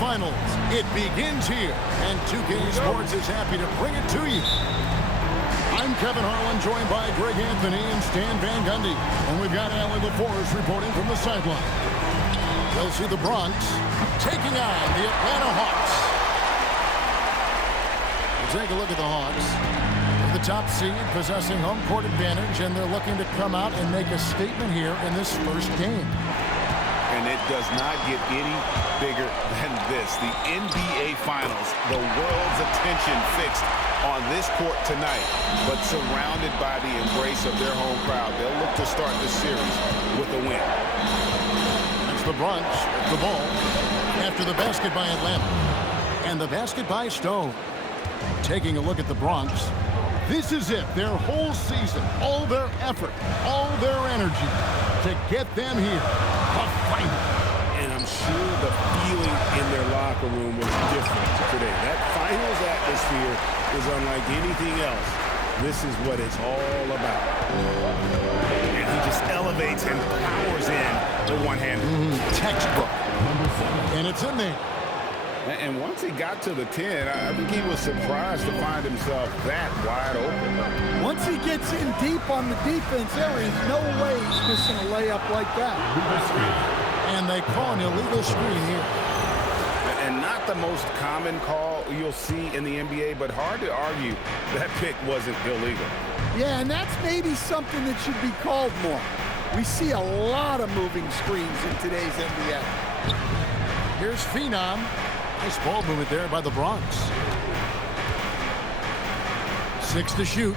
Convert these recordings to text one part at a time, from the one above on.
Finals. It begins here, and 2K Sports is happy to bring it to you. I'm Kevin Harlan, joined by Greg Anthony and Stan Van Gundy. And we've got Allie LaForce reporting from the sideline. We'll see the Bronx taking on the Atlanta Hawks. We'll take a look at the Hawks. They're the top seed, possessing home court advantage, and they're looking to come out and make a statement here in this first game. And it does not get any bigger than this. The NBA Finals, the world's attention fixed on this court tonight, but surrounded by the embrace of their home crowd. They'll look to start this series with a win. That's the Bronx, the ball, after the basket by Atlanta, and the basket by Stone. Taking a look at the Bronx, this is it, their whole season, all their effort, all their energy to get them here, the final. And I'm sure the feeling in their locker room was different today. That finals atmosphere is unlike anything else. This is what it's all about. And he just elevates and powers in the one-hander. Textbook. And it's in there. And once he got to the 10, I think he was surprised to find himself that wide open. Once he gets in deep on the defense, there is no way he's missing a layup like that. And they call an illegal screen here. And not the most common call you'll see in the NBA, but hard to argue that pick wasn't illegal. Yeah, and that's maybe something that should be called more. We see a lot of moving screens in today's NBA. Here's Phenom. Nice ball movement there by the Bronx. 6 to shoot.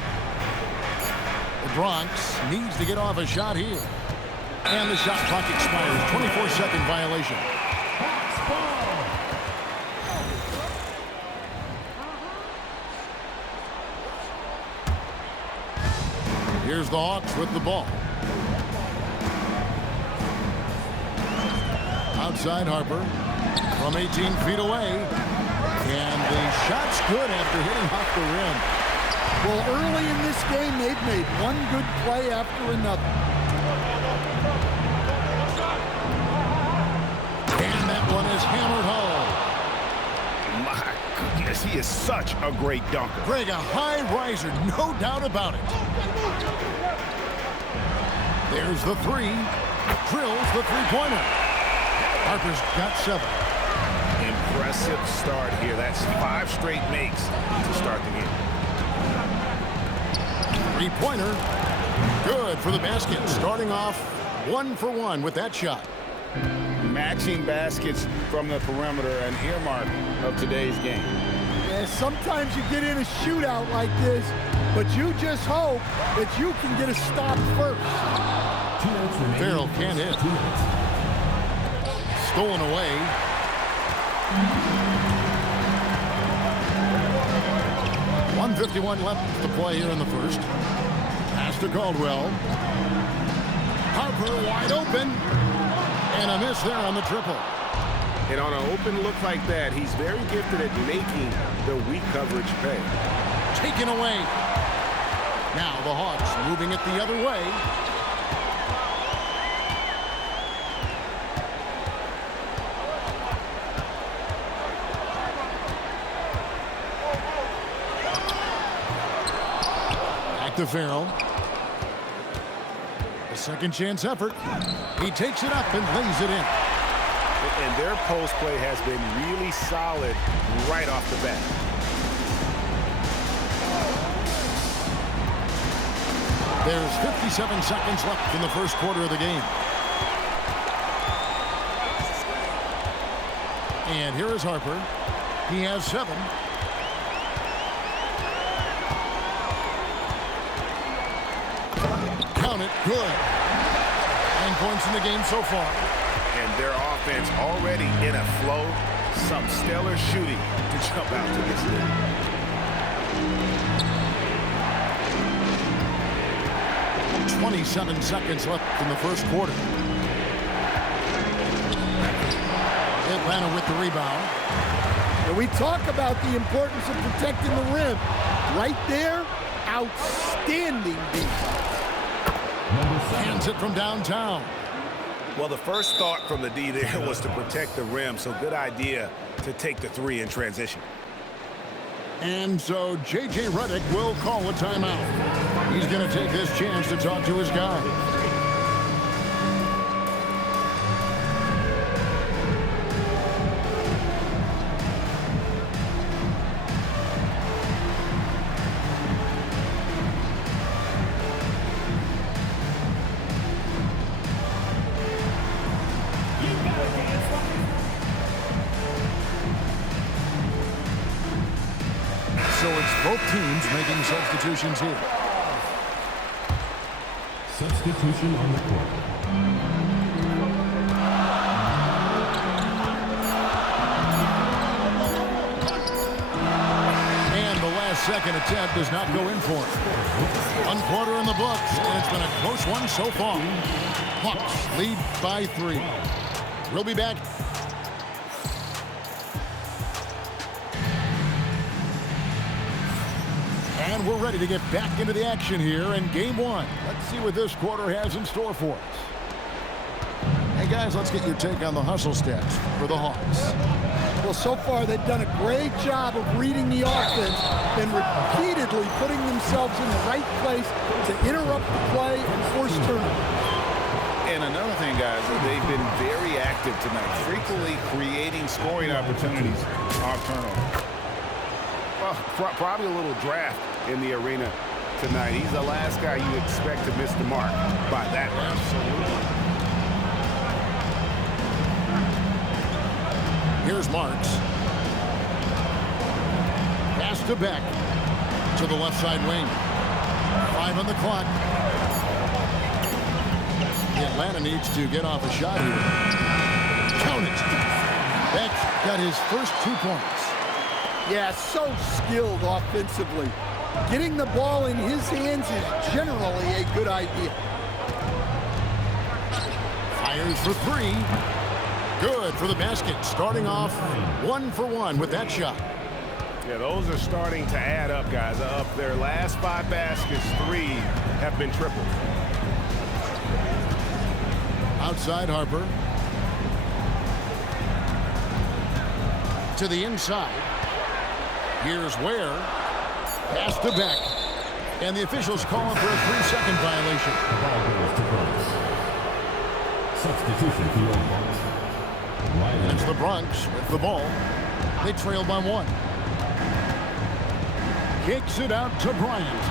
The Bronx needs to get off a shot here. And the shot clock expires. 24-second violation. Here's the Hawks with the ball. Outside Harper. From 18 feet away. And the shot's good after hitting off the rim. Well, early in this game, they've made one good play after another. And that one is hammered home. My goodness, he is such a great dunker. Greg, a high riser, no doubt about it. There's the three. Drills the three-pointer. Harper's got 7. Impressive start here. That's 5 straight makes to start the game. Three-pointer. Good for the basket. Starting off 1 for 1 with that shot. Matching baskets from the perimeter, an earmark of today's game. Yeah, sometimes you get in a shootout like this, but you just hope that you can get a stop first. Farrell can't hit. Stolen away. 1:51 left to play here in the first. Pass to Caldwell. Harper wide open. And a miss there on the triple. And on an open look like that, he's very gifted at making the weak coverage pay. Taken away. Now the Hawks moving it the other way. To Farrell. A second chance effort. He takes it up and lays it in. And their post play has been really solid right off the bat. There's 57 seconds left in the first quarter of the game. And here is Harper. He has 7. It good. 9 points in the game so far. And their offense already in a flow. Some stellar shooting to jump out to this lead. – 27 seconds left in the first quarter. Atlanta with the rebound. And we talk about the importance of protecting the rim. Right there, outstanding defense. Hands it from downtown. Well, the first thought from the D there was to protect the rim, so good idea to take the three in transition. And so J.J. Redick will call a timeout. He's going to take this chance to talk to his guys. So it's both teams making substitutions here. Substitution on the court. And the last-second attempt does not go in for it. 1 quarter in the books, and it's been a close one so far. Hawks lead by 3. We'll be back. And we're ready to get back into the action here in game 1. Let's see what this quarter has in store for us. Hey, guys, let's get your take on the hustle stats for the Hawks. Well, so far they've done a great job of reading the offense and repeatedly putting themselves in the right place to interrupt the play and force turnovers. And another thing, guys, they've been very active tonight, frequently creating scoring opportunities off turnover. Well, probably a little draft in the arena tonight. He's the last guy you expect to miss the mark by that much. Absolutely. Here's Marks. Pass to Beck. To the left side wing. 5 on the clock. Atlanta needs to get off a shot here. Count it. Beck got his first 2 points. Yeah, so skilled offensively. Getting the ball in his hands is generally a good idea. Fires for 3. Good for the basket. Starting off 1 for 1 with that shot. Yeah, those are starting to add up, guys. Up their last 5 baskets, 3 have been tripled. Outside Harper. To the inside. Here's Ware. Pass to Beck. And the officials calling for a 3-second violation. The ball goes to Bronx. Substitution for your Hawks. And it's the Bronx with the ball. They trail by 1. Kicks it out to Bryant.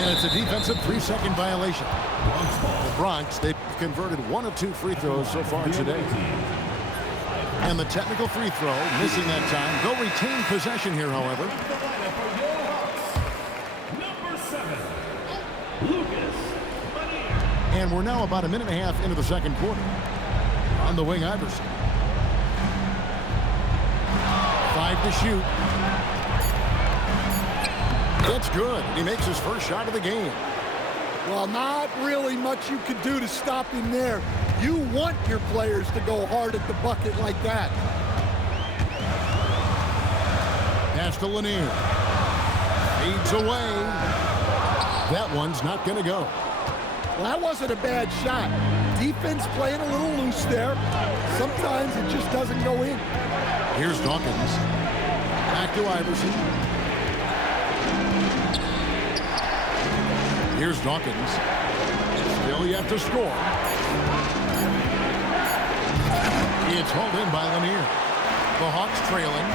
And it's a defensive 3-second violation. The Bronx, they've converted 1 of 2 free throws so far today. And the technical free throw, missing that time. They'll retain possession here, however. Number 7, Lucas Manier. And we're now about a minute and a half into the second quarter. On the wing, Iverson. 5 to shoot. That's good. He makes his first shot of the game. Well, not really much you could do to stop him there. You want your players to go hard at the bucket like that. Pass to Lanier. Fades away. That one's not going to go. Well, that wasn't a bad shot. Defense playing a little loose there. Sometimes it just doesn't go in. Here's Dawkins. Back to Iverson. Here's Dawkins. Still yet to score. It's hauled in by Lanier. The Hawks trailing.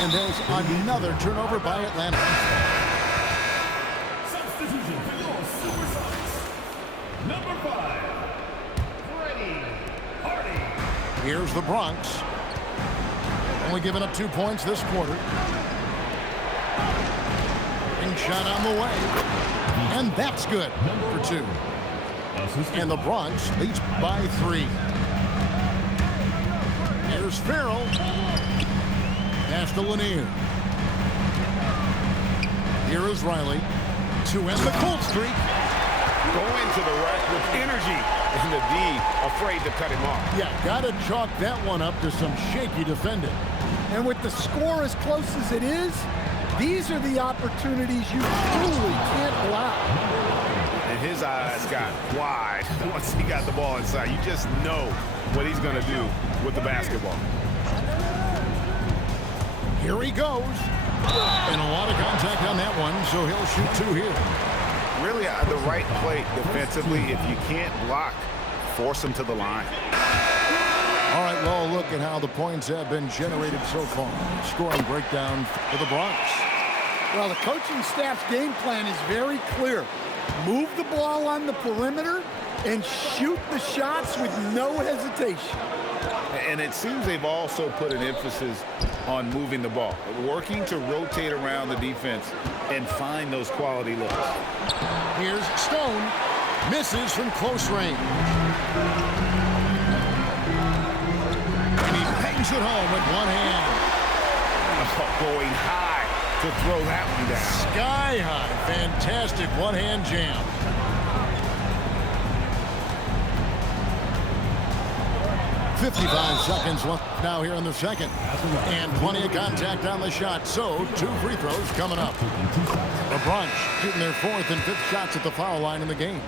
And there's another turnover by Atlanta. Substitution for your Supersonics. Number 5, Freddie Hardy. Here's the Bronx. Only giving up 2 points this quarter. And shot on the way. And that's good for 2. And the Bronx leads by 3. Here's Farrell. Pass to Lanier. Here is Riley to end the cold streak. Going to the rack with energy, and the D afraid to cut him off. Yeah, got to chalk that one up to some shaky defending. And with the score as close as it is, These are the opportunities you truly can't allow. And his eyes got wide once he got the ball inside. You just know what he's going to do with the basketball. Here he goes. And a lot of contact on that one, so he'll shoot 2 here. Really the right play defensively. If you can't block, force him to the line. All right, well, look at how the points have been generated so far. Scoring breakdown for the Bronx. Well, the coaching staff's game plan is very clear. Move the ball on the perimeter and shoot the shots with no hesitation. And it seems they've also put an emphasis on moving the ball, working to rotate around the defense and find those quality looks. Here's Stone. Misses from close range. And he bangs it home with one hand. Going high to throw that one down. Sky high. Fantastic one-hand jam. .55 seconds left now here in the second. And plenty of contact on the shot. So 2 free throws coming up. The Bronx shooting their 4th and 5th shots at the foul line in the game.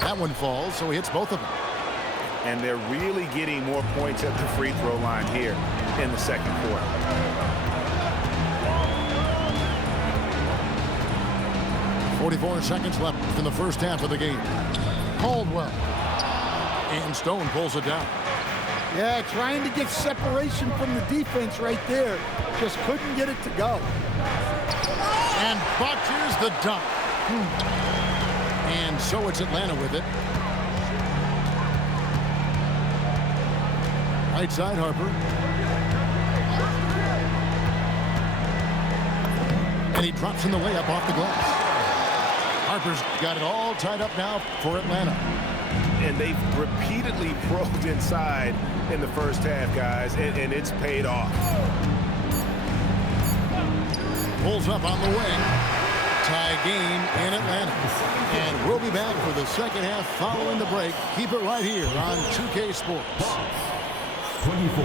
That one falls, so he hits both of them. And they're really getting more points at the free throw line here in the second quarter. .44 seconds left in the first half of the game. Caldwell. And Stone pulls it down. Yeah, trying to get separation from the defense right there. Just couldn't get it to go. And botches the dunk. And so it's Atlanta with it. Right side, Harper. And he drops in the layup off the glass. Harper's got it all tied up now for Atlanta. And they've repeatedly probed inside in the first half, guys, and it's paid off. Pulls up on the wing. Tie game in Atlanta. And we'll be back for the second half following the break. Keep it right here on 2K Sports. 24.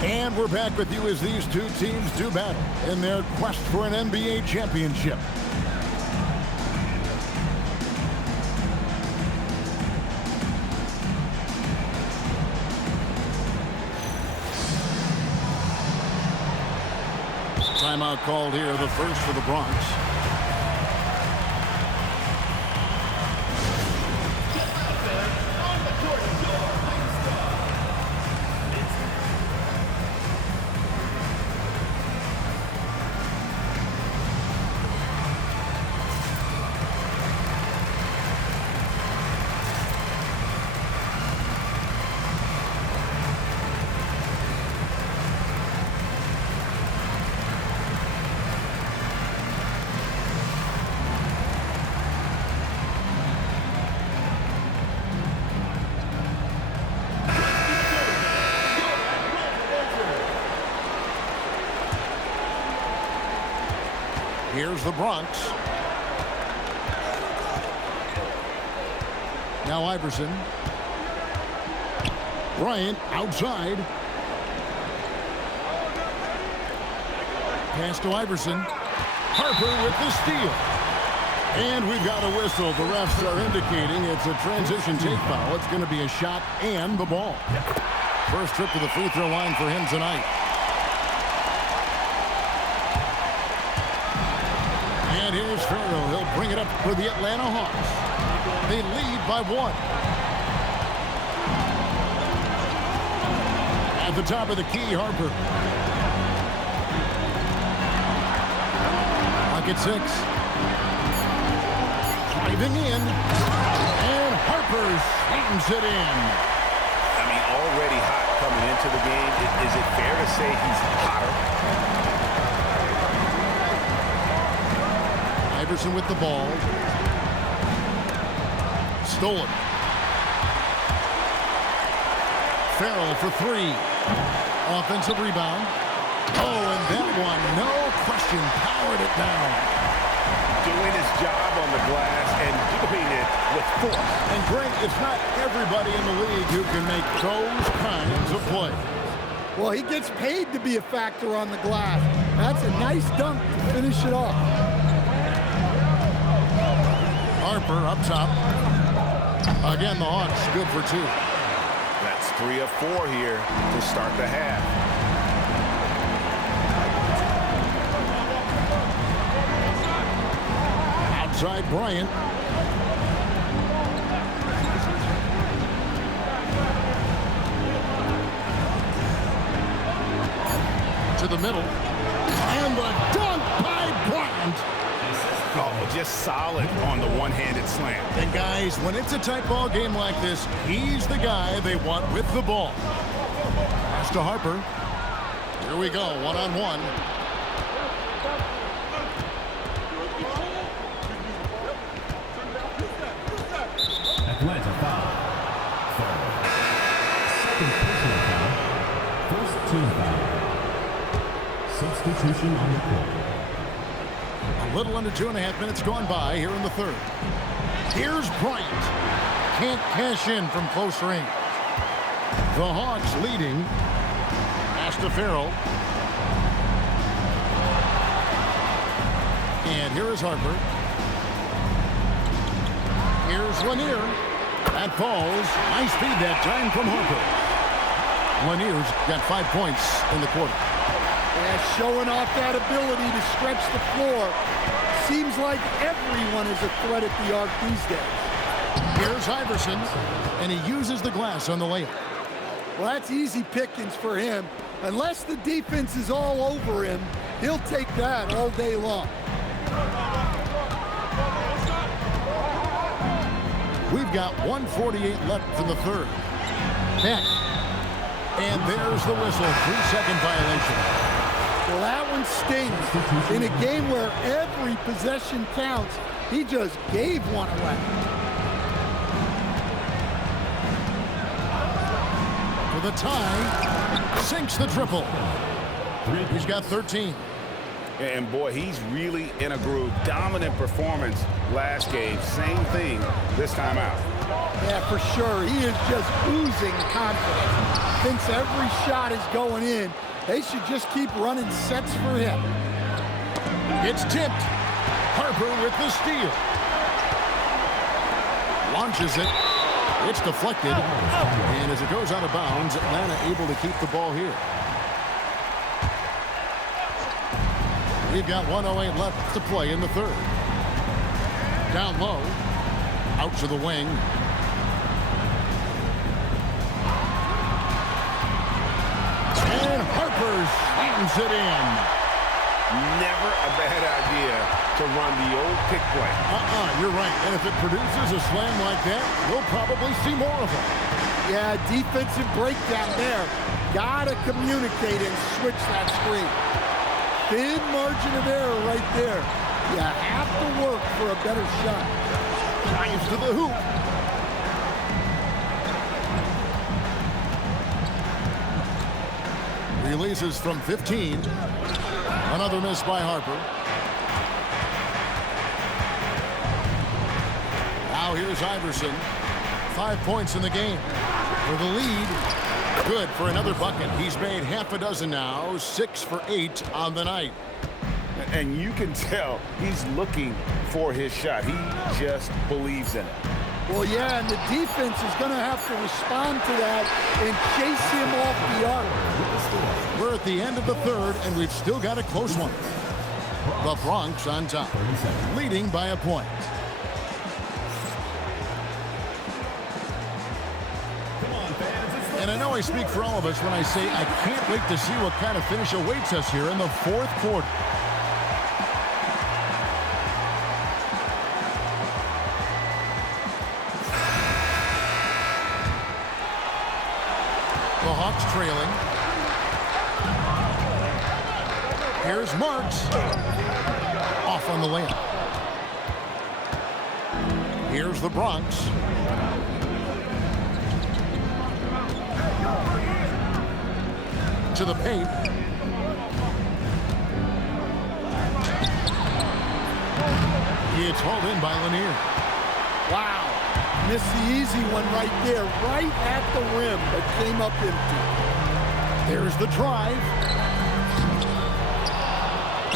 And we're back with you as these two teams do battle in their quest for an NBA championship. Timeout called here, the first for the Bronx. Here's the Bronx. Now Iverson. Bryant outside. Pass to Iverson. Harper with the steal. And we've got a whistle. The refs are indicating it's a transition take foul. It's going to be a shot and the ball. First trip to the free throw line for him tonight. And here's Farrell. He'll bring it up for the Atlanta Hawks. They lead by 1. At the top of the key, Harper. Pocket 6. Driving in. And Harper slams it in. I mean, already hot coming into the game. Is it fair to say he's hotter? Iverson with the ball. Stolen. Farrell for 3. Offensive rebound. Oh, and that one, no question, powered it down. Doing his job on the glass and doing it with force. And Greg, it's not everybody in the league who can make those kinds of plays. Well, he gets paid to be a factor on the glass. That's a nice dunk to finish it off. Harper up top. Again, the Hawks good for 2. That's 3 of 4 here to start the half. Outside Bryant. To the middle. And the dunk by Bryant. Oh, just solid on the one-handed slam. And guys, when it's a tight ball game like this, he's the guy they want with the ball. Pass to Harper. Here we go, one-on-one. Atlanta foul. Second personal foul. First team foul. Substitution on the court. A little under 2.5 minutes gone by here in the third. Here's Bryant. Can't cash in from close range. The Hawks leading. Pass to Farrell. And here is Harper. Here's Lanier. That falls. Nice feed that time from Harper. Lanier's got 5 points in the quarter. Yeah, showing off that ability to stretch the floor. Seems like everyone is a threat at the arc these days. Here's Iverson, and he uses the glass on the layup. Well, that's easy pickings for him. Unless the defense is all over him, he'll take that all day long. We've got 1:48 left in the third. 10. And there's the whistle. 3-second violation. Well, that one stings. In a game where every possession counts, he just gave one away. For the tie, sinks the triple. He's got 13. And boy, he's really in a groove. Dominant performance last game. Same thing this time out. Yeah, for sure. He is just oozing confidence. Thinks every shot is going in. They should just keep running sets for him. It's tipped. Harper with the steal. Launches it. It's deflected. And as it goes out of bounds, Atlanta able to keep the ball here. We've got 1:08 left to play in the third. Down low. Out to the wing. And Harper slams it in. Never a bad idea to run the old pick play. You're right. And if it produces a slam like that, we'll probably see more of them. Yeah, defensive breakdown there. Gotta communicate and switch that screen. Thin margin of error right there. You have to work for a better shot. Drives to the hoop. Releases from 15. Another miss by Harper. Now here's Iverson. 5 points in the game. For the lead. Good for another bucket. He's made half a dozen now. 6 for 8 on the night. And you can tell he's looking for his shot. He just believes in it. Well, yeah, and the defense is going to have to respond to that and chase him off the arc. We're at the end of the third, and we've still got a close one. The Bronx on top, leading by a point. And I know I speak for all of us when I say I can't wait to see what kind of finish awaits us here in the fourth quarter. The Hawks trailing. Here's Marks. Off on the layup. Here's the Bronx. To the paint. It's hauled in by Lanier. Wow. Missed the easy one right there, right at the rim, but came up empty. There's the drive.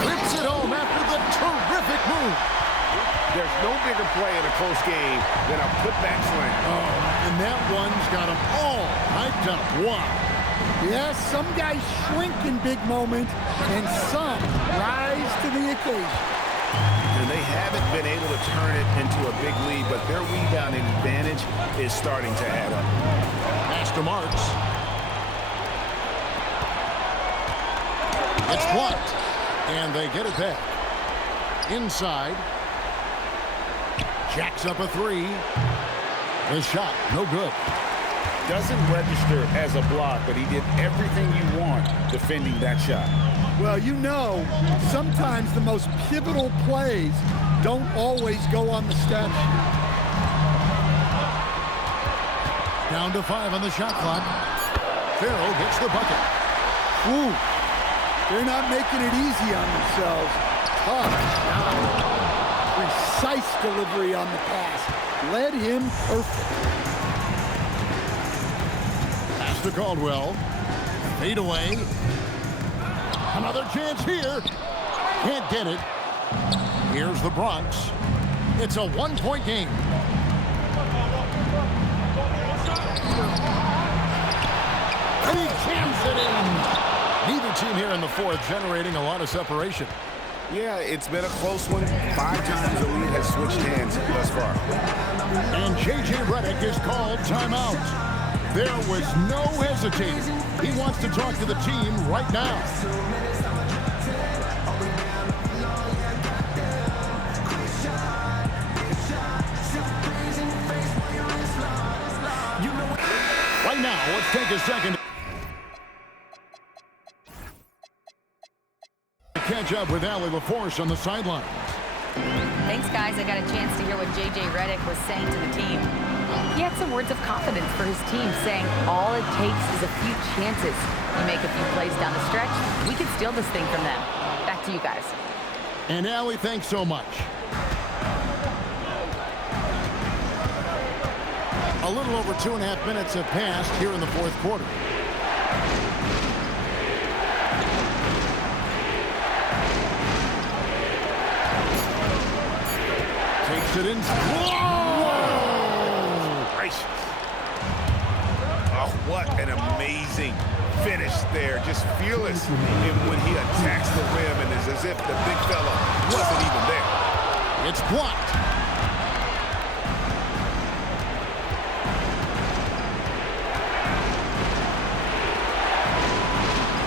Rips it home after the terrific move. There's no bigger play in a close game than a putback slam. Oh, and that one's got them all hyped up. Wow. Yes, some guys shrink in big moments, and some rise to the occasion. And they haven't been able to turn it into a big lead, but their rebounding advantage is starting to add up. Pass to Marks. It's blocked, and they get it back. Inside. Jacks up a three. The shot, no good. Doesn't register as a block, but he did everything you want defending that shot. Well, you know, sometimes the most pivotal plays don't always go on the stat sheet. Down to 5 on the shot clock. Farrell gets the bucket. Ooh, they're not making it easy on themselves. Tough shot. Precise delivery on the pass. Led him perfect. Pass to Caldwell. Fade away. Another chance here. Can't get it. Here's the Bronx. It's a one-point game. And he jams it in. Neither team here in the fourth generating a lot of separation. Yeah, it's been a close one. 5 times the lead has switched hands thus far. And J.J. Redick is called timeout. There was no hesitating. He wants to talk to the team right now. Right now, let's take a second to catch up with Allie LaForce on the sidelines. Thanks, guys. I got a chance to hear what J.J. Redick was saying to the team. He had some words of confidence for his team, saying all it takes is a few chances. You make a few plays down the stretch, we can steal this thing from them. Back to you guys. And Allie, thanks so much. A little over 2.5 minutes have passed here in the fourth quarter. Takes it in. Whoa! Gracious. Oh, what an amazing finish there. Just fearless when he attacks the rim, and it's as if the big fella wasn't even there. It's blocked.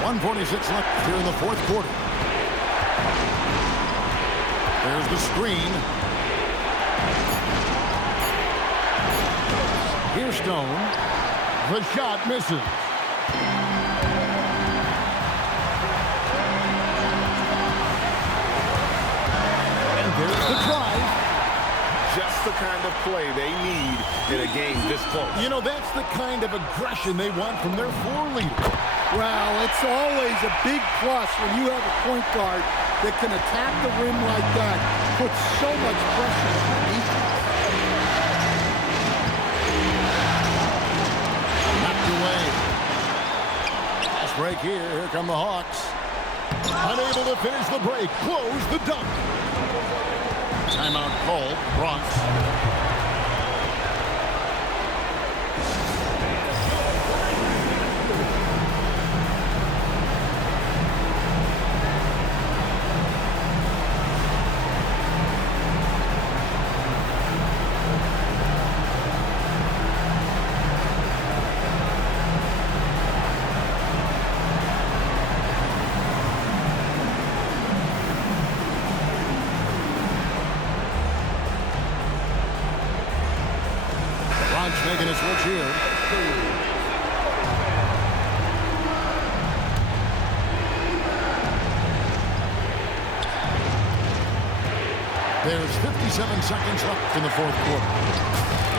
.146 left here in the fourth quarter. There's the screen. Here's Stone. The shot misses. And there's the drive. Just the kind of play they need in a game this close. You know, that's the kind of aggression they want from their floor leader. Well, it's always a big plus when you have a point guard that can attack the rim like that, put so much pressure on the defense. Knocked away. Fast break here. Here come the Hawks. Unable to finish the break. Close the dunk. Timeout called. Bronx. Making a switch here. There's 57 seconds left in the fourth quarter.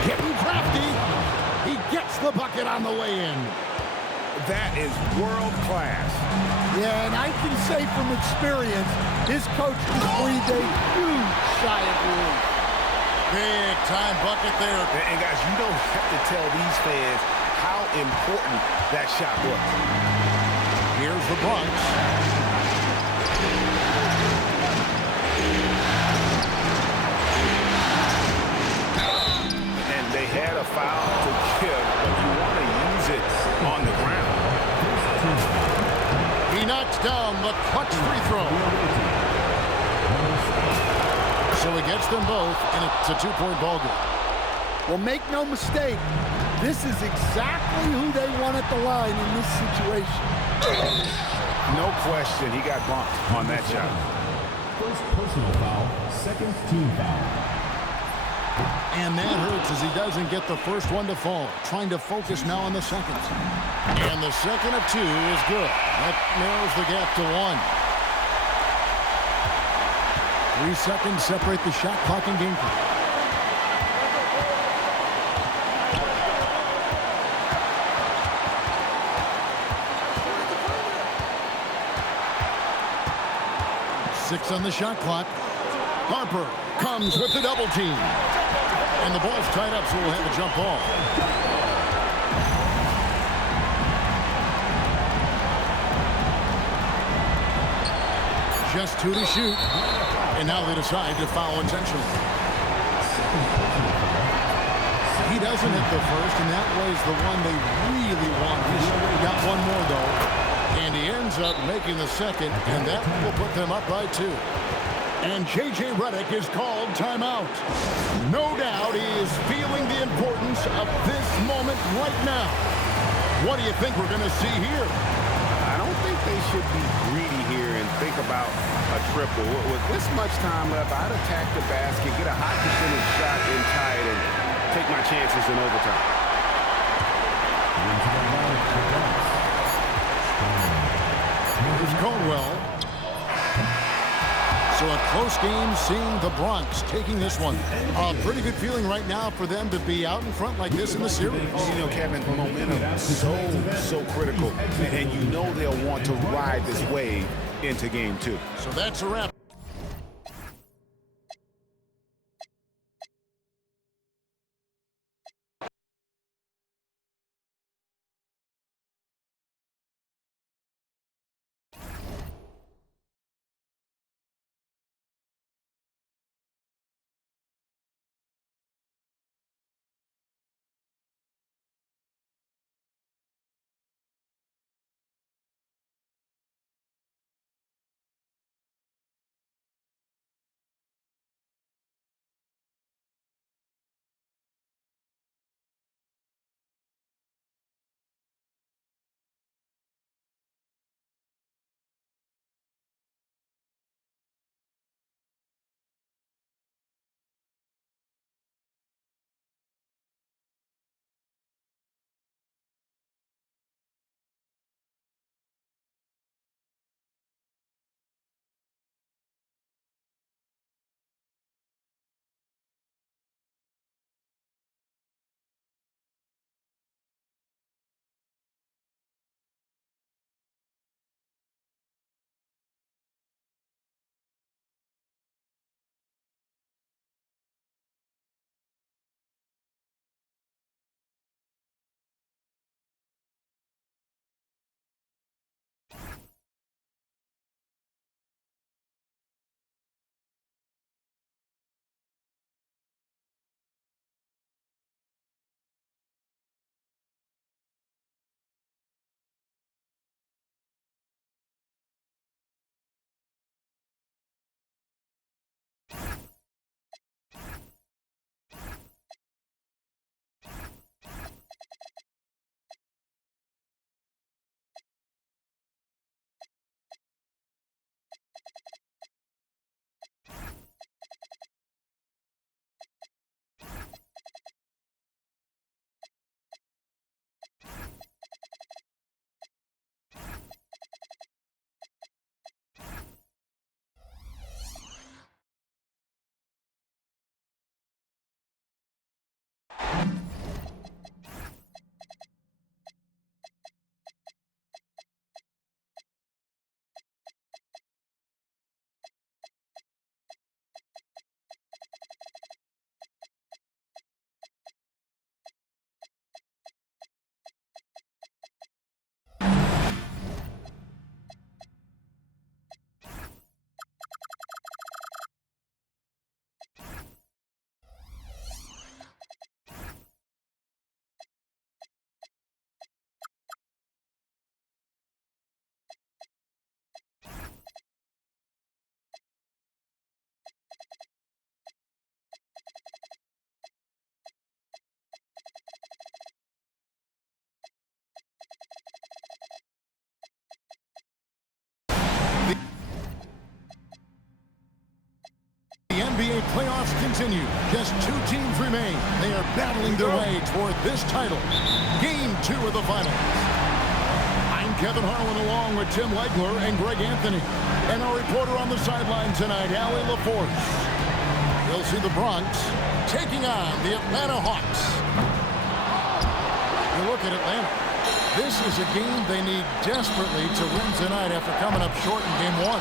Getting crafty. He gets the bucket on the way in. That is world class. Yeah, and I can say from experience, his coach just breathed a huge sigh of relief. Big time bucket there. And guys, you don't have to tell these fans how important that shot was. Here's the Bronx. And they had a foul to give, but you want to use it on the ground. He knocks down the clutch free throw. So he gets them both, and it's a two-point ball game. Well, make no mistake, this is exactly who they want at the line in this situation. No question, he got bumped on that shot. First personal foul, second team foul. And that hurts as he doesn't get the first one to fall. Trying to focus now on the second. And the second of two is good. That narrows the gap to one. 3 seconds separate the shot clock and game clock. Six on the shot clock. Harper comes with the double team. And the ball's tied up, so we'll have a jump ball. Just 2 to shoot. And now they decide to foul intentionally. He doesn't hit the first, and that was the one they really want. He's got one more, though. And he ends up making the second, and that will put them up by 2. And J.J. Redick is called timeout. No doubt he is feeling the importance of this moment right now. What do you think we're going to see here? I don't think they should be greedy here and think about a triple. With this much time left, I'd attack the basket, get a high percentage shot in tight, and take my chances in overtime. Here's Caldwell. So a close game, seeing the Bronx taking this one. A pretty good feeling right now for them to be out in front like this in the series. You know, Kevin, momentum so critical. And you know they'll want to ride this wave into game 2. So that's a wrap. continue. Just 2 teams remain. They are battling their way toward this title. Game 2 of the finals. I'm Kevin Harlan along with Tim Legler and Greg Anthony. And our reporter on the sideline tonight, Allie LaForce. We'll see the Bronx taking on the Atlanta Hawks. You look at Atlanta. This is a game they need desperately to win tonight after coming up short in game 1.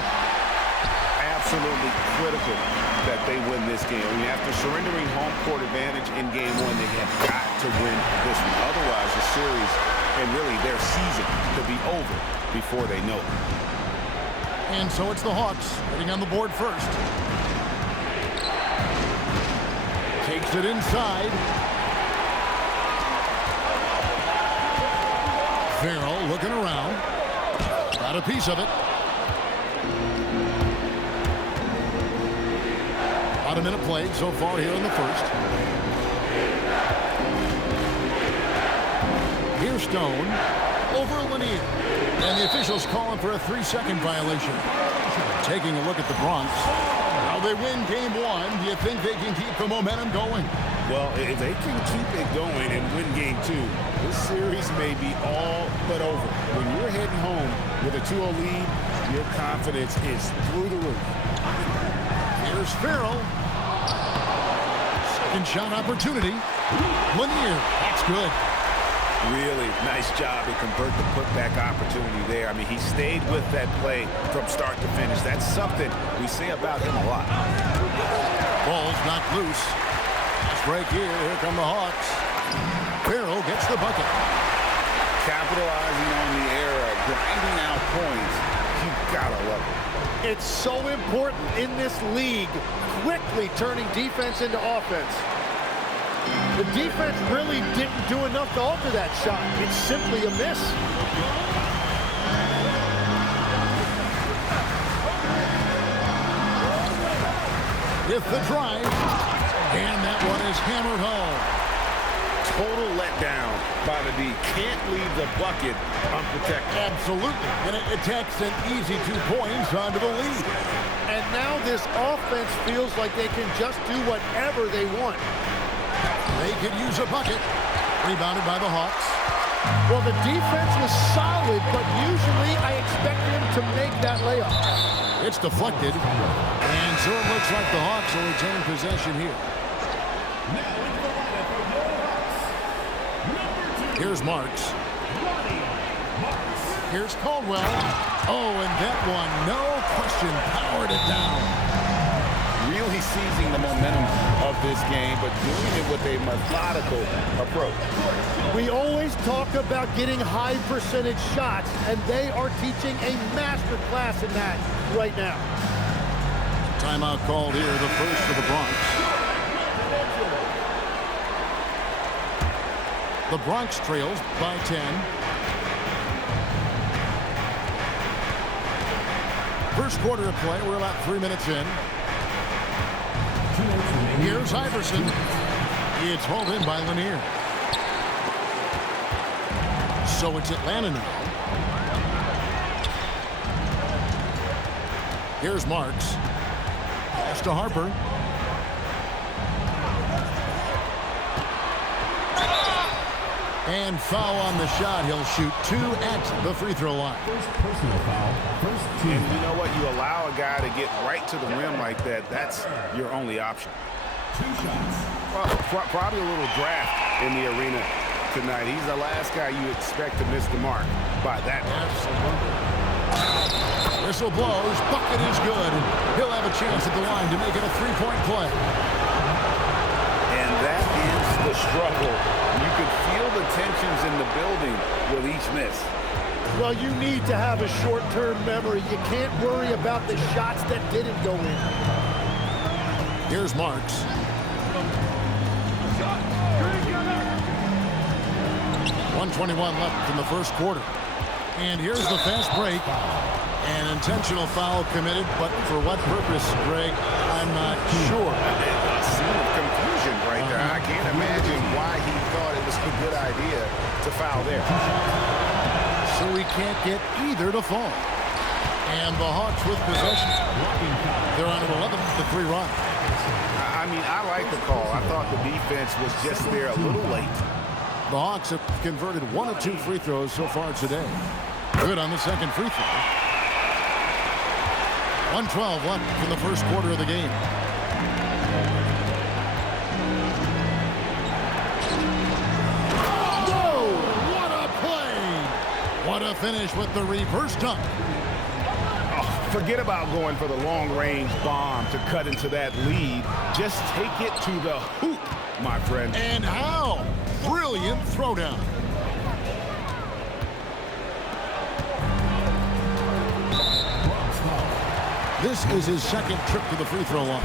Absolutely critical that they win this game. I mean, after surrendering home court advantage in game 1, they have got to win this one. Otherwise, the series and really their season could be over before they know it. And so it's the Hawks getting on the board first. Takes it inside. Farrell looking around. Got a piece of it. About a minute played so far here in the first. Here's Stone over Lanier. And the officials calling for a 3-second violation. Taking a look at the Bronx. Now they win game 1. Do you think they can keep the momentum going? Well, if they can keep it going and win game 2, this series may be all but over. When you're heading home with a 2-0 lead, your confidence is through the roof. Here's Farrell. Second shot opportunity. Lanier. That's good. Really nice job to convert the putback opportunity there. I mean, he stayed with that play from start to finish. That's something we say about him a lot. Ball's knocked loose. Nice break here. Here come the Hawks. Farrell gets the bucket. Capitalizing on the error, grinding out points. You gotta love it. It's so important in this league, quickly turning defense into offense. The defense really didn't do enough to alter that shot. It's simply a miss. With the drive, and that one is hammered home. Total letdown by the D. Can't leave the bucket unprotected. Absolutely. And it takes an easy 2 points onto the lead. And now this offense feels like they can just do whatever they want. They could use a bucket. Rebounded by the Hawks. Well, the defense was solid, but usually I expect them to make that layup. It's deflected. And so it looks like the Hawks will retain possession here. Here's Marks. Here's Caldwell. Oh, and that one, no question, powered it down. Really seizing the momentum of this game, but doing it with a methodical approach. We always talk about getting high percentage shots, and they are teaching a master class in that right now. Timeout called here, the first for the Bronx. The Bronx trails by 10. First quarter of play, we're about 3 minutes in. Here's Iverson. It's hauled in by Lanier. So it's Atlanta now. Here's Marks. Pass to Harper. And foul on the shot. He'll shoot 2 at the free throw line. First personal foul. First team. And you know what? You allow a guy to get right to the rim like that, that's your only option. 2 shots. Well, probably a little draft in the arena tonight. He's the last guy you expect to miss the mark by that much. Absolutely. Whistle blows. Bucket is good. He'll have a chance at the line to make it a 3-point play. And that is the struggle. You could feel the tensions in the building with each miss. Well, you need to have a short-term memory. You can't worry about the shots that didn't go in. Here's Marks. 1:21 left in the first quarter. And here's the fast break. An intentional foul committed, but for what purpose, Greg, I'm not sure. A scene of confusion right there. I can't imagine why he thought it was a good idea to foul there. So we can't get either to fall. And the Hawks with possession. They're on an 11-3 run. I I mean, I like the call. I thought the defense was just there a little late. The Hawks have converted 1 of 2 free throws so far today. Good on the second free throw. 1:12 left in the first quarter of the game. Whoa! What a play! What a finish with the reverse dunk. Forget about going for the long-range bomb to cut into that lead. Just take it to the hoop, my friend. And how? Brilliant throwdown. This is his second trip to the free throw line.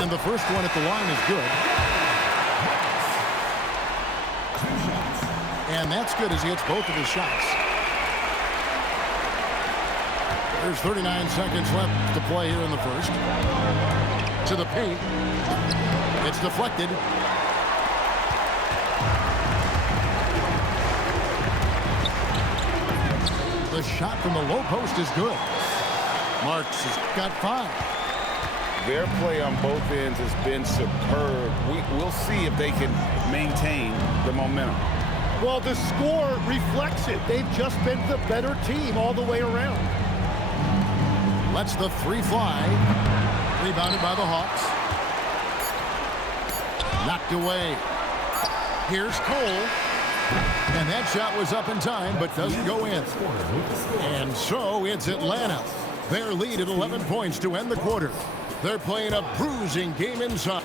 And the first one at the line is good. And that's good as he hits both of his shots. There's 39 seconds left to play here in the first. To the paint. It's deflected. The shot from the low post is good. Marks has got 5. Their play on both ends has been superb. We'll see if they can maintain the momentum. Well, the score reflects it. They've just been the better team all the way around. Lets the 3 fly. Rebounded by the Hawks. Knocked away. Here's Cole. And that shot was up in time, but doesn't go in. And so it's Atlanta. Their lead at 11 points to end the quarter. They're playing a bruising game inside.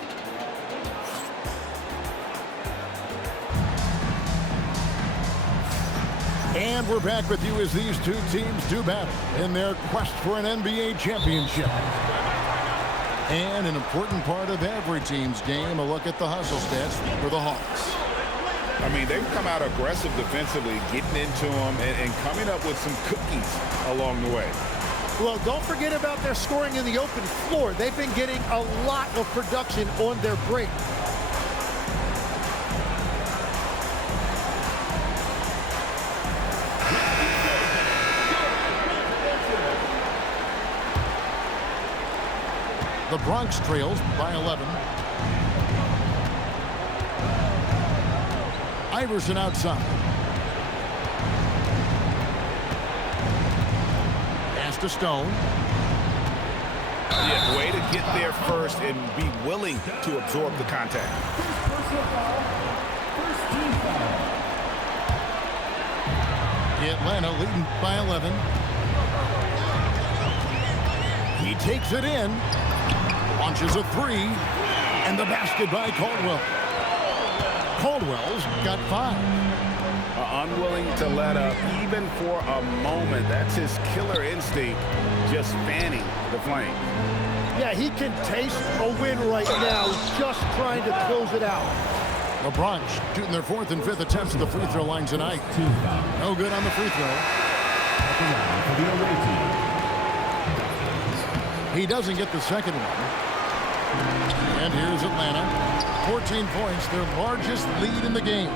And we're back with you as these two teams do battle in their quest for an NBA championship. And an important part of every team's game, a look at the hustle stats for the Hawks. I mean, they've come out aggressive defensively, getting into them and coming up with some cookies along the way. Well, don't forget about their scoring in the open floor. They've been getting a lot of production on their break. The Bronx trails by 11. Iverson outside. Pass to Stone. Yeah, way to get there first and be willing to absorb the contact. Atlanta leading by 11. He takes it in. Launches a 3. And the basket by Caldwell. Caldwell's got 5. Unwilling to let up even for a moment. That's his killer instinct, just fanning the flame. Yeah, he can taste a win right now, just trying to close it out. LeBron shooting their 4th and 5th attempts at the free throw line tonight. No good on the free throw. He doesn't get the second one. And here's Atlanta. 14 points, their largest lead in the game.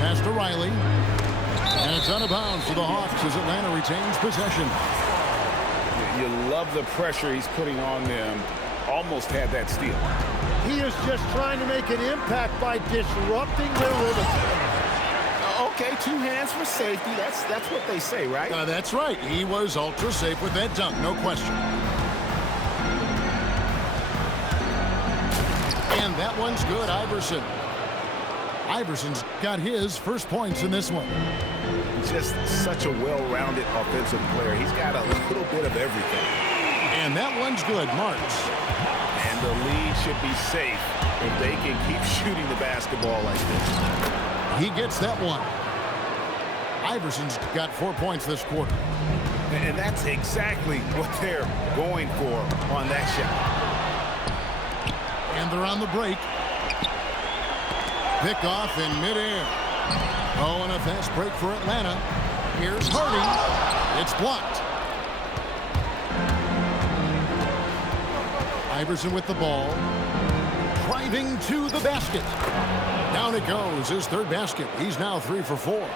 Pass to Riley. And it's out of bounds to the Hawks as Atlanta retains possession. You love the pressure he's putting on them. Almost had that steal. He is just trying to make an impact by disrupting their rhythm. Okay, 2 hands for safety. That's what they say, right? That's right. He was ultra safe with that dunk, no question. And that one's good, Iverson. Iverson's got his first points in this one. Just such a well-rounded offensive player. He's got a little bit of everything. And that one's good, Marks. And the lead should be safe if they can keep shooting the basketball like this. He gets that one. Iverson's got 4 points this quarter. And that's exactly what they're going for on that shot. And they're on the break. Pick off in midair. Oh, and a fast break for Atlanta. Here's Hardy. It's blocked. Iverson with the ball. Driving to the basket. Down it goes. His 3rd basket. He's now 3 for 4.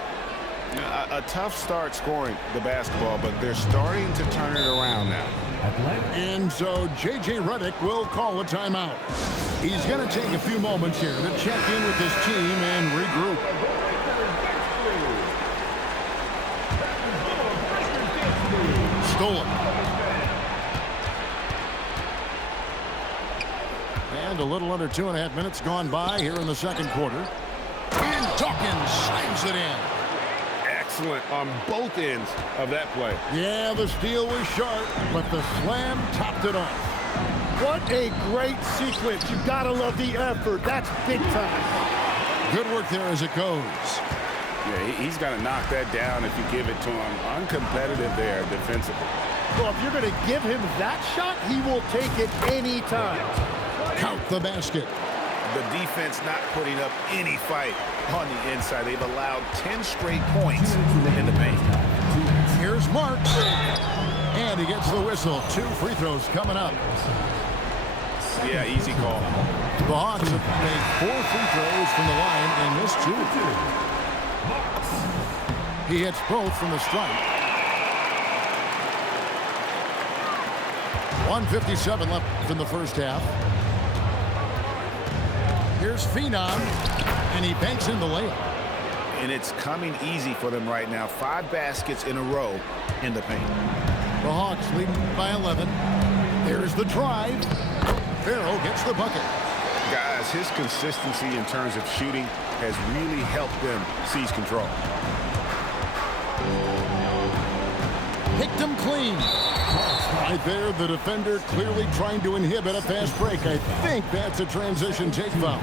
A tough start scoring the basketball, but they're starting to turn it around now. And so J.J. Redick will call a timeout. He's going to take a few moments here to check in with his team and regroup. Stolen. And a little under 2.5 minutes gone by here in the second quarter. And Dawkins slams it in. Excellent on both ends of that play. Yeah, the steal was sharp, but the slam topped it off. What a great sequence. You gotta love the effort. That's big time. Good work there as it goes. Yeah, he's got to knock that down if you give it to him. Uncompetitive there defensively. Well, if you're gonna give him that shot, he will take it any time. Count the basket. The defense not putting up any fight on the inside. They've allowed 10 straight points in the paint. Here's Marks. And he gets the whistle. 2 free throws coming up. Yeah, easy call. The Hawks have made 4 free throws from the line and missed 2. He hits both from the stripe. 1:57 left in the first half. Here's Phenom, and he banks in the layup. And it's coming easy for them right now. 5 baskets in a row in the paint. The Hawks leading by 11. There's the drive. Farrell gets the bucket. Guys, his consistency in terms of shooting has really helped them seize control. Picked him clean. Right there, the defender clearly trying to inhibit a fast break. I think that's a transition take foul.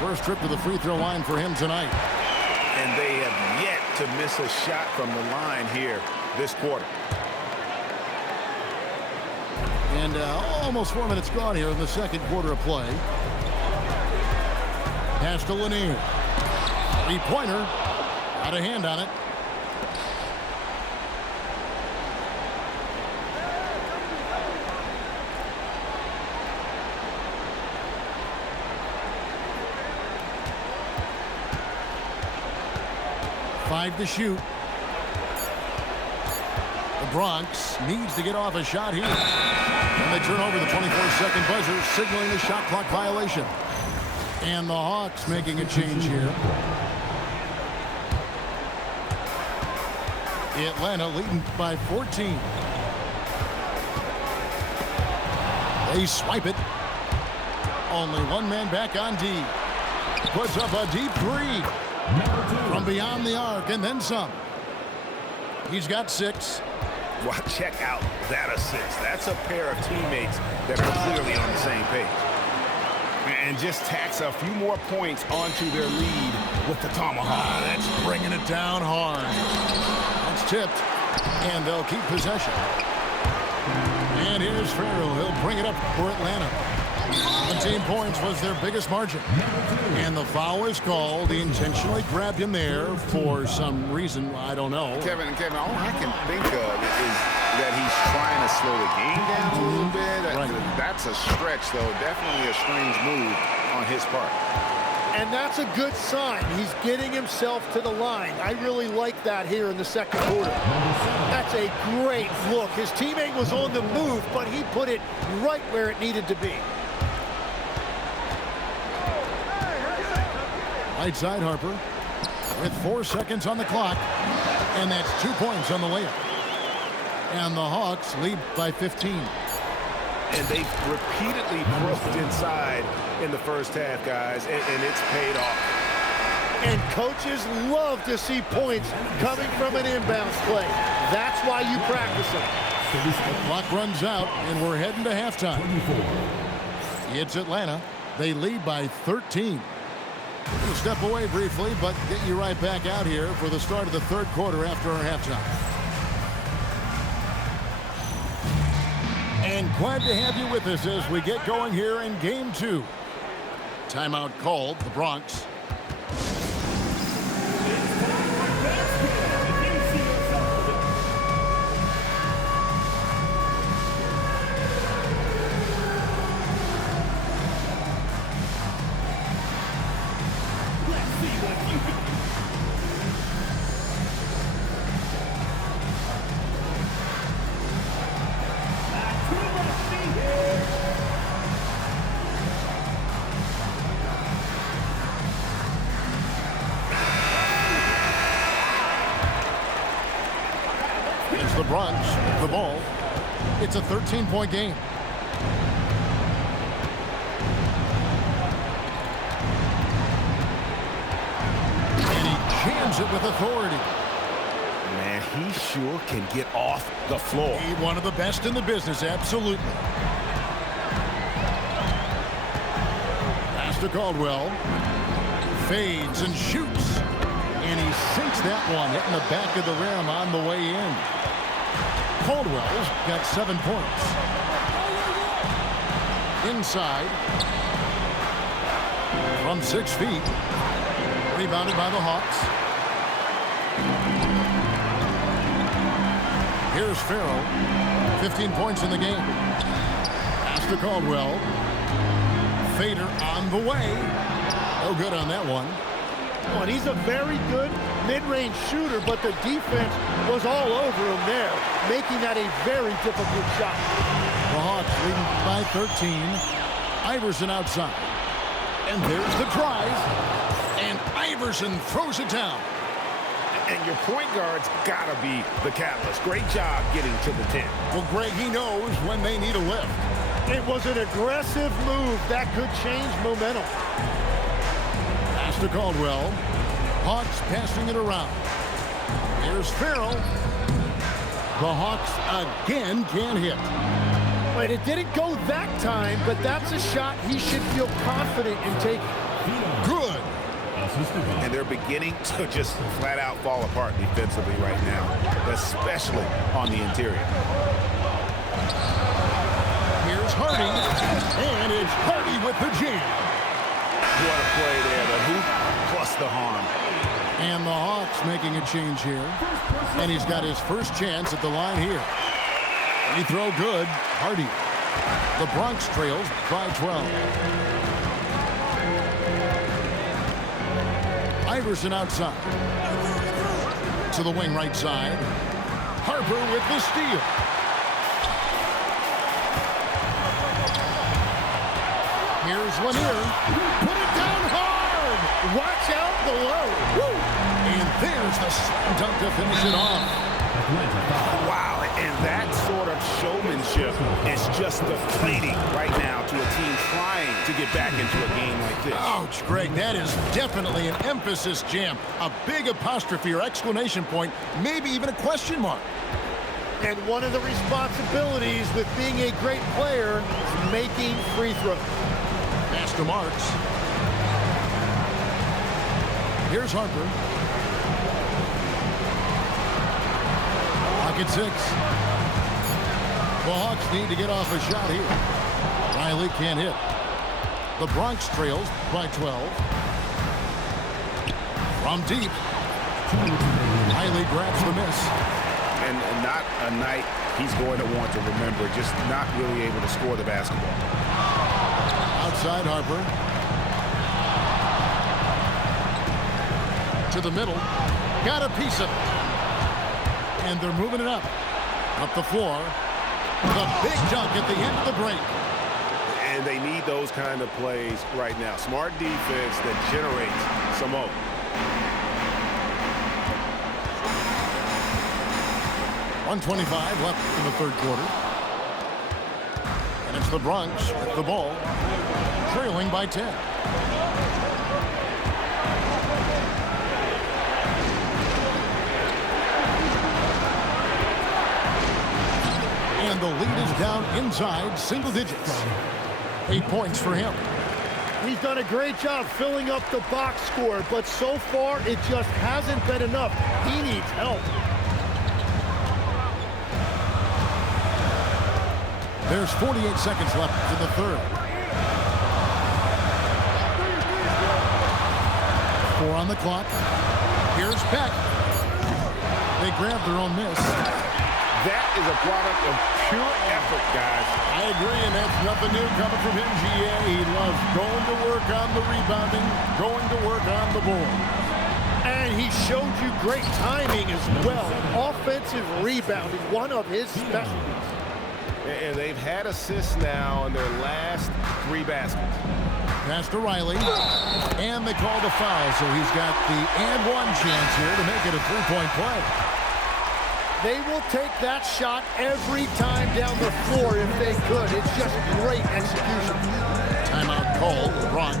First trip to the free throw line for him tonight. And they have yet to miss a shot from the line here this quarter. And almost 4 minutes gone here in the second quarter of play. Pass to Lanier. Three-pointer. Got a hand on it. Five to shoot. The Bronx needs to get off a shot here. And they turn over the 24-second buzzer, signaling the shot clock violation. And the Hawks making a change here. Atlanta leading by 14. They swipe it. Only one man back on D. Puts up a deep 3. From beyond the arc and then some. He's got 6. Well, check out that assist. That's a pair of teammates that are clearly on the same page. And just tacks a few more points onto their lead with the tomahawk. That's bringing it down hard. That's tipped, and they'll keep possession. And here's Farrell. He'll bring it up for Atlanta. 17 points was their biggest margin. And the foul is called. He intentionally grabbed him there for some reason. I don't know. Kevin, all I can think of is that he's trying to slow the game down a little bit. Right. That's a stretch, though. Definitely a strange move on his part. And that's a good sign. He's getting himself to the line. I really like that here in the second quarter. That's a great look. His teammate was on the move, but he put it right where it needed to be. Right side Harper with 4 seconds on the clock. And that's 2 points on the layup. And the Hawks lead by 15. And they repeatedly broke inside in the first half, guys, and it's paid off. And coaches love to see points coming from an inbounds play. That's why you practice them. The clock runs out, and we're heading to halftime. It's Atlanta. They lead by 13. We'll step away briefly, but get you right back out here for the start of the third quarter after our halftime. And glad to have you with us as we get going here in game 2. Timeout called, the Bronx. And it's the Brunch with the ball. It's a 13-point game. And he jams it with authority. Man, he sure can get off the floor. He's one of the best in the business, absolutely. Pass to Caldwell. Fades and shoots. And he sinks that one, hitting the back of the rim on the way in. Caldwell's got 7 points. Inside. From 6 feet. Rebounded by the Hawks. Here's Farrell. 15 points in the game. Pass to Caldwell. Fader on the way. No good on that one. Oh, and he's a very good mid-range shooter, but the defense was all over him there, making that a very difficult shot. The Hawks leading by 13. Iverson outside. And there's the drive. And Iverson throws it down. And your point guard's got to be the catalyst. Great job getting to the 10. Well, Greg, he knows when they need a lift. It was an aggressive move that could change momentum. Pass to Caldwell. Hawks passing it around. Here's Farrell. The Hawks again can't hit. But it didn't go that time, but that's a shot he should feel confident in taking. Good. And they're beginning to just flat out fall apart defensively right now, especially on the interior. Here's Hardy. And it's Hardy with the jam. What a play there. The hoop plus the harm. And the Hawks making a change here. And he's got his first chance at the line here. Free throw good. Hardy. The Bronx trails by 12. Iverson outside. To the wing right side. Harper with the steal. Here's Lanier. Put it down hard. Watch out below. Woo. And there's the slam dunk to finish it off. Wow, and that sort of showmanship is just deflating right now to a team trying to get back into a game like this. Ouch, Greg, that is definitely an emphasis jam. A big apostrophe or exclamation point, maybe even a question mark. And one of the responsibilities with being a great player is making free throws. Pass to Marks. Here's Harper. Clock at 6. The Hawks need to get off a shot here. Riley can't hit. The Bronx trails by 12. From deep. Riley grabs the miss. And not a night he's going to want to remember, just not really able to score the basketball. Outside Harper. To the middle. Got a piece of it. And they're moving it up. Up the floor. The big dunk at the end of the break. And they need those kind of plays right now. Smart defense that generates some hope. .125 left in the third quarter. And it's the Bronx with the ball, trailing by 10. And the lead is down inside single digits. 8 points for him. He's done a great job filling up the box score, but so far it just hasn't been enough. He needs help. There's 48 seconds left in the third. 4 on the clock. Here's Beck. They grab their own miss. That is a product of pure effort, guys. I agree, and that's nothing new coming from him, GA. He loves going to work on the rebounding, going to work on the board. And he showed you great timing as well. Offensive rebounding, one of his specialties. And they've had assists now in their last 3 baskets. Pass to Riley. And they called a foul, so he's got the and one chance here to make it a 3-point play. They will take that shot every time down the floor if they could. It's just great execution. Timeout called. Bronx.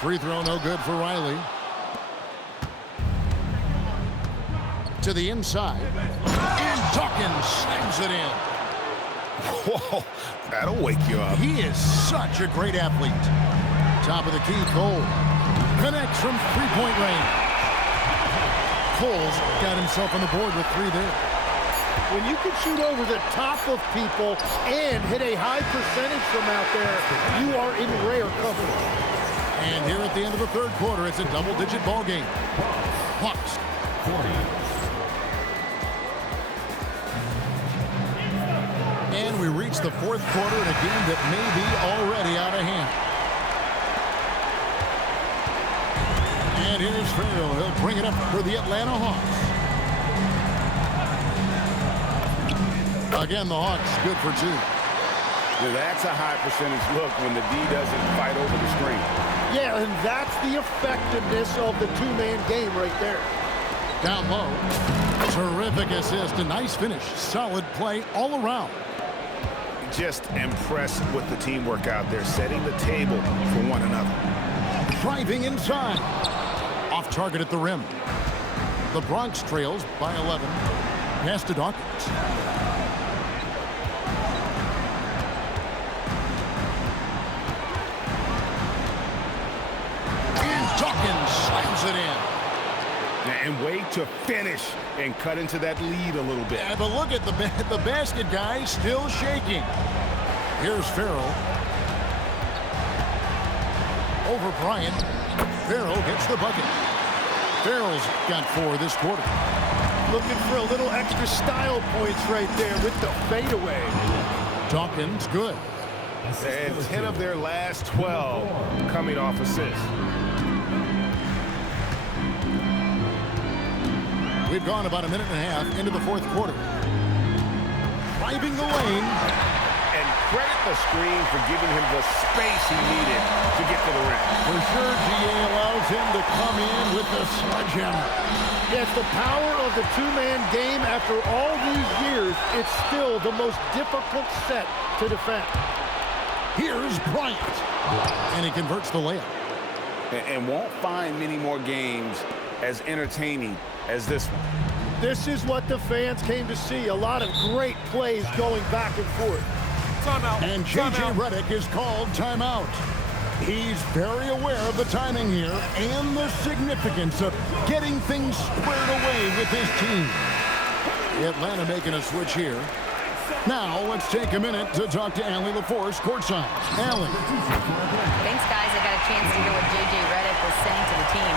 Free throw no good for Riley. To the inside. And Dawkins slams it in. Whoa, that'll wake you up. He is such a great athlete. Top of the key, Cole. Connects from three-point range. Cole's got himself on the board with 3 there. When you can shoot over the top of people and hit a high percentage from out there, you are in rare company. And here at the end of the third quarter, it's a double-digit ball game. Hawks. 40. And we reach the fourth quarter in a game that may be already out of hand. And here's Farrell. He'll bring it up for the Atlanta Hawks. Again, the Hawks good for 2. Now, that's a high percentage look when the D doesn't fight over the screen. Yeah, and that's the effectiveness of the two-man game right there. Down low. Terrific assist. A nice finish. Solid play all around. Just impressed with the teamwork out there, setting the table for one another. Driving inside. Off target at the rim. The Bronx trails by 11. Pass to Dawkins. Dawkins slams it in. And wait to finish and cut into that lead a little bit. Yeah, but look at the basket guy still shaking. Here's Farrell. Over Bryant. Farrell gets the bucket. Farrell's got 4 this quarter. Looking for a little extra style points right there with the fadeaway. Dawkins good. And 10 of their last 12 coming off assists. We've gone about a minute and a half into the fourth quarter. Driving the lane. And credit the screen for giving him the space he needed to get to the rim. For sure, GA allows him to come in with the sledgehammer. Yes, the power of the two-man game after all these years, it's still the most difficult set to defend. Here's Bryant. And he converts the layup. And won't find many more games as entertaining as this one. This is what the fans came to see. A lot of great plays going back and forth. Timeout. And J.J. Redick is called timeout. He's very aware of the timing here and the significance of getting things squared away with his team. Atlanta making a switch here. Now, let's take a minute to talk to Allie LaForce courtside. Allie. Thanks, guys. I got a chance to hear what J.J. Redick was saying to the team.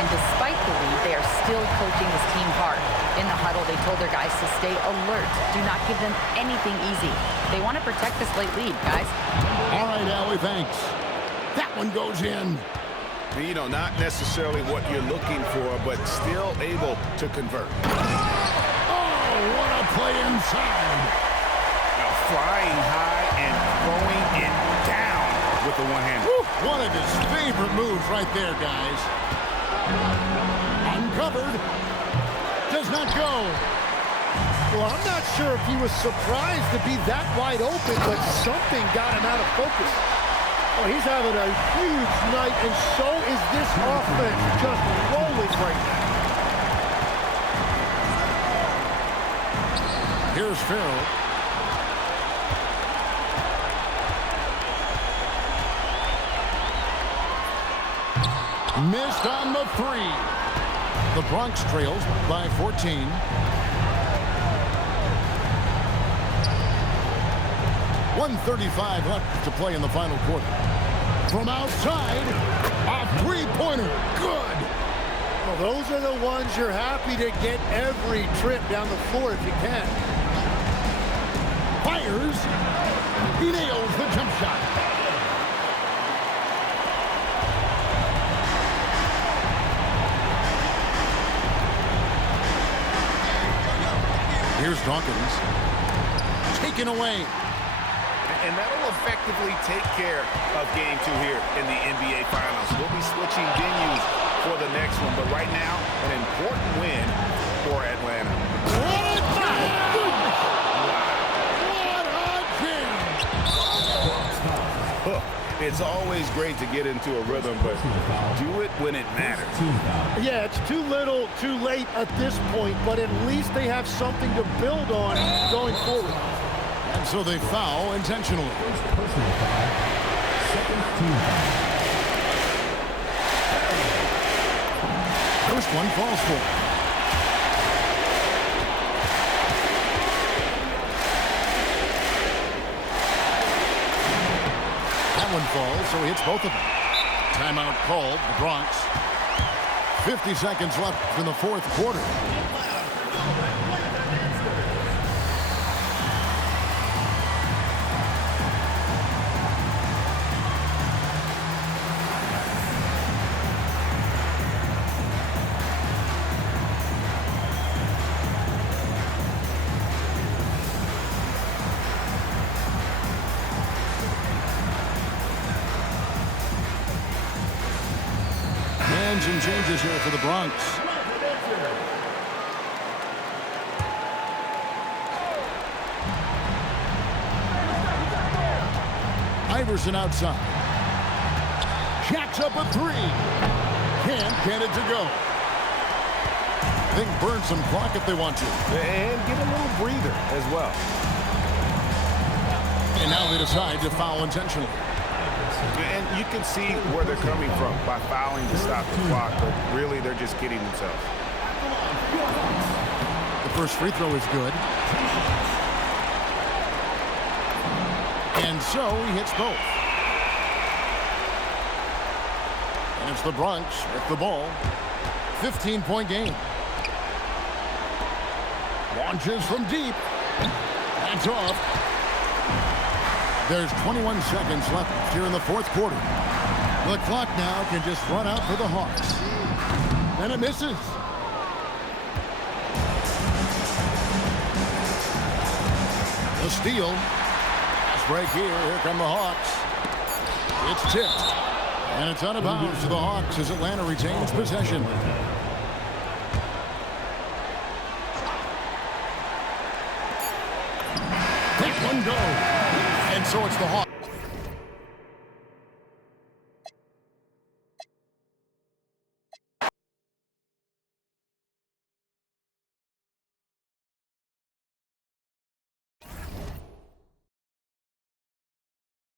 And despite the lead, they are still coaching this team hard. In the huddle, they told their guys to stay alert. Do not give them anything easy. They want to protect this late lead, guys. All right, Allie, thanks. That one goes in. You know, not necessarily what you're looking for, but still able to convert. Oh, what a play inside. Now flying high and throwing it down with the one-hand. One of his favorite moves right there, guys. Uncovered. Does not go. Well, I'm not sure if he was surprised to be that wide open, but something got him out of focus. Oh, he's having a huge night, and so is this offense just rolling right now. Here's Farrell. Missed on the 3. The Bronx trails by 14. .135 left to play in the final quarter. From outside, a three-pointer. Good. Well, those are the ones you're happy to get every trip down the floor if you can. Fires. He nails the jump shot. Here's Dawkins. Taken away. And that'll effectively take care of game 2 here in the NBA Finals. We'll be switching venues for the next one, but right now, an important win for Atlanta. What a jam! It's always great to get into a rhythm, but do it when it matters. Yeah, it's too little, too late at this point, but at least they have something to build on going forward. And so they foul intentionally. Personal foul. Second team foul. First one falls for. That one falls, so he hits both of them. Timeout called, the Bronx. 50 seconds left in the fourth quarter. And changes here for the Bronx. Iverson outside. Jacks up a three. Can't get it to go. They can burn some clock if they want to. And get a little breather as well. And now they decide to foul intentionally. And you can see where they're coming from by fouling to stop the clock, but really they're just kidding themselves. The first free throw is good. And so he hits both. And it's the Bronx with the ball. 15-point game. Launches from deep. That's off. There's 21 seconds left here in the fourth quarter. The clock now can just run out for the Hawks. And it misses. The steal. Fast break here. Here come the Hawks. It's tipped. And it's out of bounds to the Hawks as Atlanta retains possession. That one goes. And so it's the Hawks.